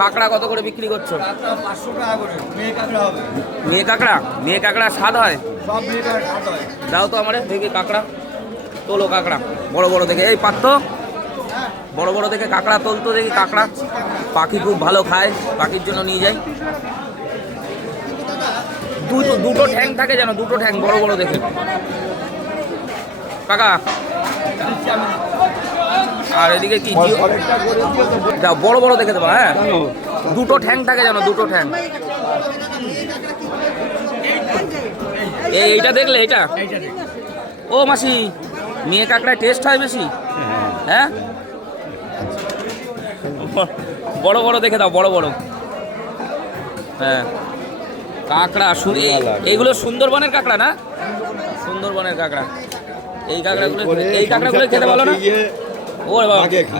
কাঁকড়া কত করে বিক্রি করছো? 500 টাকা করে। মেয়ে কাঁকড়া হবে। মেয়ে কাঁকড়া স্বাদ হয়? সব মেয়ে কাঁকড়া স্বাদ হয়। দাও তো আমারে দেখি কাঁকড়া তোলো। কাঁকড়া বড় বড় দেখে, এই পাত্র বড় বড় দেখে কাঁকড়া তোলতো দেখি। কাঁকড়া পাখি খুব ভালো খায়, পাখির জন্য নিয়ে যাই। দুটো ঠ্যাং থাকে যেন, দুটো ঠ্যাং বড় বড় দেখে। কাকা আর এদিকে কি যাও, বড় বড় দেখে দেবো। হ্যাঁ, দুটো ঠ্যাং থাকে যেন, দুটো ঠ্যাং। এইটা দেখলে, এইটা ও মাসি, মেয়ে কাঁকড়ায় টেস্ট হয় বেশি। হ্যাঁ, বড় বড় দেখে দাও, বড় বড়। হ্যাঁ, কাঁকড়া এইগুলো সুন্দরবনের কাঁকড়া না? সুন্দরবনের কাঁকড়া। এই কাঁকড়াগুলো খেতে ভালো না? ও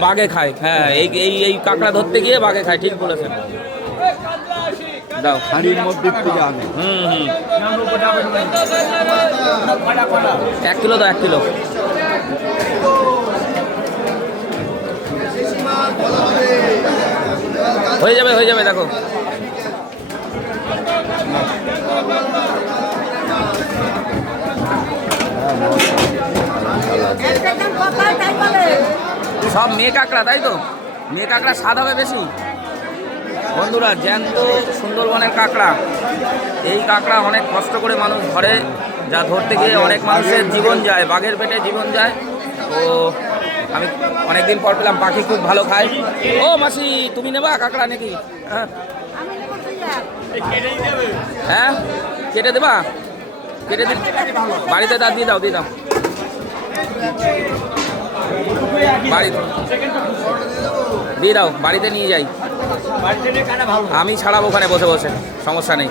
বাঘে খায়। হ্যাঁ, এই কাঁকড়া ধরতে গিয়ে বাঘে খায়, ঠিক বলেছেন। দাও হাড়ির মধ্যে পূজা হবে। 1 কিলো দাও, 1 কিলো। হয়ে যাবে দেখো। সব মেয়ে কাঁকড়া, তাই তো? মেয়ে কাঁকড়া স্বাদ হবে বেশি। বন্ধুরা, জ্যান্ত সুন্দরবনের কাঁকড়া। এই কাঁকড়া অনেক কষ্ট করে মানুষ ধরে, যা ধরতে গিয়ে অনেক মানুষের জীবন যায়, বাঘের পেটে জীবন যায়। তো আমি অনেকদিন পর পেলাম, পাখি খুব ভালো খায়। ও মাসি, তুমি নেবা কাঁকড়া নাকি? হ্যাঁ, কেটে দেবা? কেটে বাড়িতে দিয়ে দাও। দিয়ে দাও, বাড়িতে নিয়ে যাই। আমি ছাড়াবো ওখানে বসে বসে, সমস্যা নেই।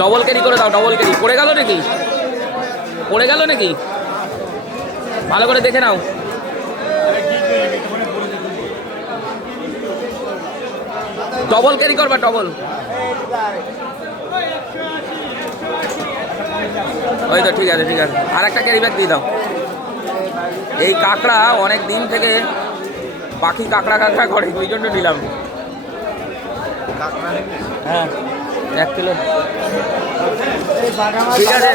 ডবল ক্যারি করে দাও, ডবল ক্যারি। পড়ে গেল নাকি? ভালো করে দেখে নাও। ডবল ক্যারি করবা, ডবল। ওই তো, ঠিক আছে। আর একটা ক্যারি ব্যাগ দিয়ে দাও। এই কাঁকড়া অনেক দিন থেকে পাখি কাঁকড়া করে, ওই জন্য নিলাম। হ্যাঁ, 1 কিলো। ঠিক আছে।